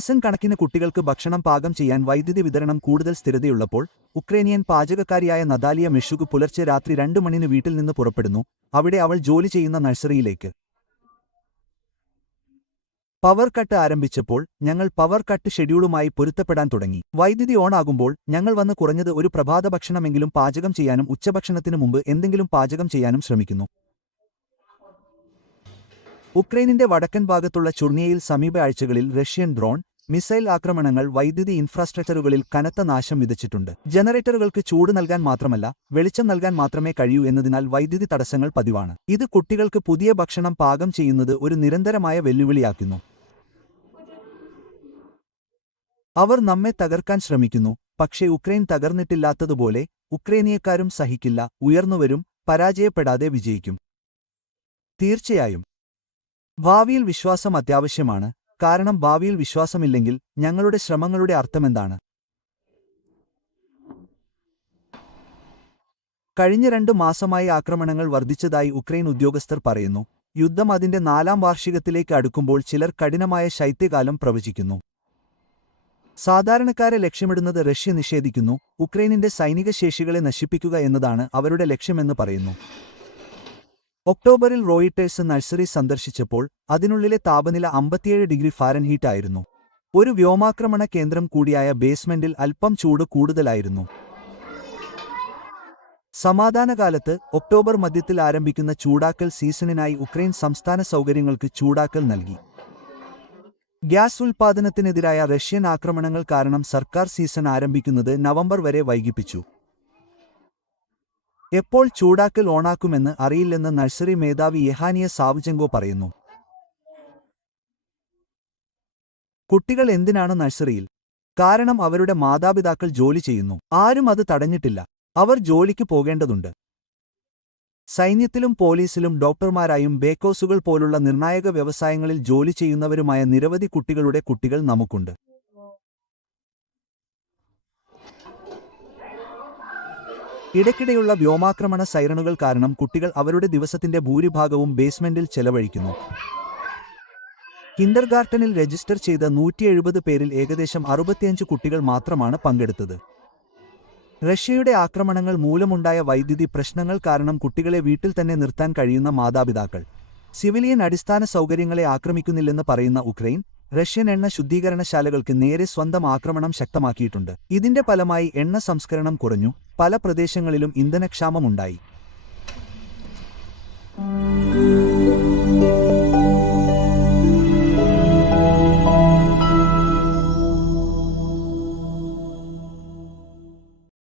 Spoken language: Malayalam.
ഡസൻ കണക്കിന് കുട്ടികൾക്ക് ഭക്ഷണം പാകം ചെയ്യാൻ വൈദ്യുതി വിതരണം കൂടുതൽ സ്ഥിരതയുള്ളപ്പോൾ ഉക്രേനിയൻ പാചകക്കാരിയായ നതാലിയ മെഷുക് പുലർച്ചെ രാത്രി 2 മണിന് വീട്ടിൽ നിന്ന് പുറപ്പെടുന്നു, അവിടെ അവൾ ജോലി ചെയ്യുന്ന നഴ്സറിയിലേക്ക്. പവർ കട്ട് ആരംഭിച്ചപ്പോൾ ഞങ്ങൾ പവർ കട്ട് ഷെഡ്യൂളുമായി പൊരുത്തപ്പെടാൻ തുടങ്ങി. വൈദ്യുതി ഓണാകുമ്പോൾ ഞങ്ങൾ വന്ന് കുറഞ്ഞത് ഒരു പ്രഭാത ഭക്ഷണമെങ്കിലും പാചകം ചെയ്യാനും ഉച്ചഭക്ഷണത്തിനു മുമ്പ് എന്തെങ്കിലും പാചകം ചെയ്യാനും ശ്രമിക്കുന്നു. ഉക്രൈനിന്റെ വടക്കൻ ഭാഗത്തുള്ള ചുർണിയയിൽ സമീപ ആഴ്ചകളിൽ റഷ്യൻ ഡ്രോൺ, മിസൈൽ ആക്രമണങ്ങൾ വൈദ്യുതി ഇൻഫ്രാസ്ട്രക്ചറുകളിൽ കനത്ത നാശം വിതച്ചിട്ടുണ്ട്. ജനറേറ്ററുകൾക്ക് ചൂട് നൽകാൻ മാത്രമല്ല, വെളിച്ചം നൽകാൻ മാത്രമേ കഴിയൂ എന്നതിനാൽ വൈദ്യുതി തടസ്സങ്ങൾ പതിവാണ്. ഇത് കുട്ടികൾക്ക് പുതിയ ഭക്ഷണം പാകം ചെയ്യുന്നത് ഒരു നിരന്തരമായ വെല്ലുവിളിയാക്കുന്നു. അവർ നമ്മെ തകർക്കാൻ ശ്രമിക്കുന്നു, പക്ഷേ ഉക്രൈൻ തകർന്നിട്ടില്ലാത്തതുപോലെ ഉക്രൈനിയക്കാരും സഹിക്കില്ല, ഉയർന്നുവരും, പരാജയപ്പെടാതെ വിജയിക്കും. തീർച്ചയായും ഭാവിയിൽ വിശ്വാസം അത്യാവശ്യമാണ്, കാരണം ഭാവിയിൽ വിശ്വാസമില്ലെങ്കിൽ ഞങ്ങളുടെ ശ്രമങ്ങളുടെ അർത്ഥമെന്താണ്? കഴിഞ്ഞ 2 മാസമായി ആക്രമണങ്ങൾ വർദ്ധിച്ചതായി ഉക്രൈൻ ഉദ്യോഗസ്ഥർ പറയുന്നു. യുദ്ധം അതിന്റെ 4ാം വാർഷികത്തിലേക്ക് അടുക്കുമ്പോൾ ചിലർ കഠിനമായ ശൈത്യകാലം പ്രവചിക്കുന്നു. സാധാരണക്കാരെ ലക്ഷ്യമിടുന്നത് റഷ്യ നിഷേധിക്കുന്നു. ഉക്രൈനിന്റെ സൈനിക ശേഷികളെ നശിപ്പിക്കുക എന്നതാണ് അവരുടെ ലക്ഷ്യമെന്ന് പറയുന്നു. ഒക്ടോബറിൽ റോയിട്ടേഴ്സ് നഴ്സറി സന്ദർശിച്ചപ്പോൾ അതിനുള്ളിലെ താപനില 57 ഡിഗ്രി ഫാരൻഹീറ്റ് ആയിരുന്നു. ഒരു വ്യോമാക്രമണ കേന്ദ്രം കൂടിയായ ബേസ്മെന്റിൽ അല്പം ചൂട് കൂടുതലായിരുന്നു. സമാധാനകാലത്ത് ഒക്ടോബർ മധ്യത്തിൽ ആരംഭിക്കുന്ന ചൂടാക്കൽ സീസണിനായി ഉക്രൈൻ സംസ്ഥാന സൗകര്യങ്ങൾക്ക് ചൂടാക്കൽ നൽകി. ഗ്യാസ് ഉൽപ്പാദനത്തിനെതിരായ റഷ്യൻ ആക്രമണങ്ങൾ കാരണം സർക്കാർ സീസൺ ആരംഭിക്കുന്നത് നവംബർ വരെ വൈകിപ്പിച്ചു. എപ്പോൾ ചൂടാക്കൽ ഓണാക്കുമെന്ന് അറിയില്ലെന്ന് നഴ്സറി മേധാവി യെഹാനിയ സാവ്ചെങ്കോ പറയുന്നു. കുട്ടികൾ എന്തിനാണ് നഴ്സറിയിൽ? കാരണം അവരുടെ മാതാപിതാക്കൾ ജോലി ചെയ്യുന്നു. ആരും അത് തടഞ്ഞിട്ടില്ല. അവർ ജോലിക്ക് പോകേണ്ടതുണ്ട്. സൈന്യത്തിലും പോലീസിലും ഡോക്ടർമാരായും ബേക്കോസുകൾ പോലുള്ള നിർണായക വ്യവസായങ്ങളിൽ ജോലി ചെയ്യുന്നവരുമായ നിരവധി കുട്ടികളുടെ കുട്ടികൾ നമുക്കുണ്ട്. ഇടയ്ക്കിടെയുള്ള വ്യോമാക്രമണ സൈറണുകൾ കാരണം കുട്ടികൾ അവരുടെ ദിവസത്തിന്റെ ഭൂരിഭാഗവും ബേസ്മെന്റിൽ ചെലവഴിക്കുന്നു. കിൻഡർഗാർട്ടനിൽ രജിസ്റ്റർ ചെയ്ത 170 പേരിൽ ഏകദേശം 65 കുട്ടികൾ മാത്രമാണ് പങ്കെടുത്തത്. റഷ്യയുടെ ആക്രമണങ്ങൾ മൂലമുണ്ടായ വൈദ്യുതി പ്രശ്നങ്ങൾ കാരണം കുട്ടികളെ വീട്ടിൽ തന്നെ നിർത്താൻ കഴിയുന്ന മാതാപിതാക്കൾ സിവിലിയൻ അടിസ്ഥാന സൗകര്യങ്ങളെ ആക്രമിക്കുന്നില്ലെന്ന് പറയുന്ന ഉക്രൈൻ, റഷ്യൻ എണ്ണ ശുദ്ധീകരണശാലകൾക്ക് നേരെ സ്വന്തം ആക്രമണം ശക്തമാക്കിയിട്ടുണ്ട്. ഇതിന്റെ ഫലമായി എണ്ണ സംസ്കരണം കുറഞ്ഞു, പല പ്രദേശങ്ങളിലും ഇന്ധനക്ഷാമമുണ്ടായി.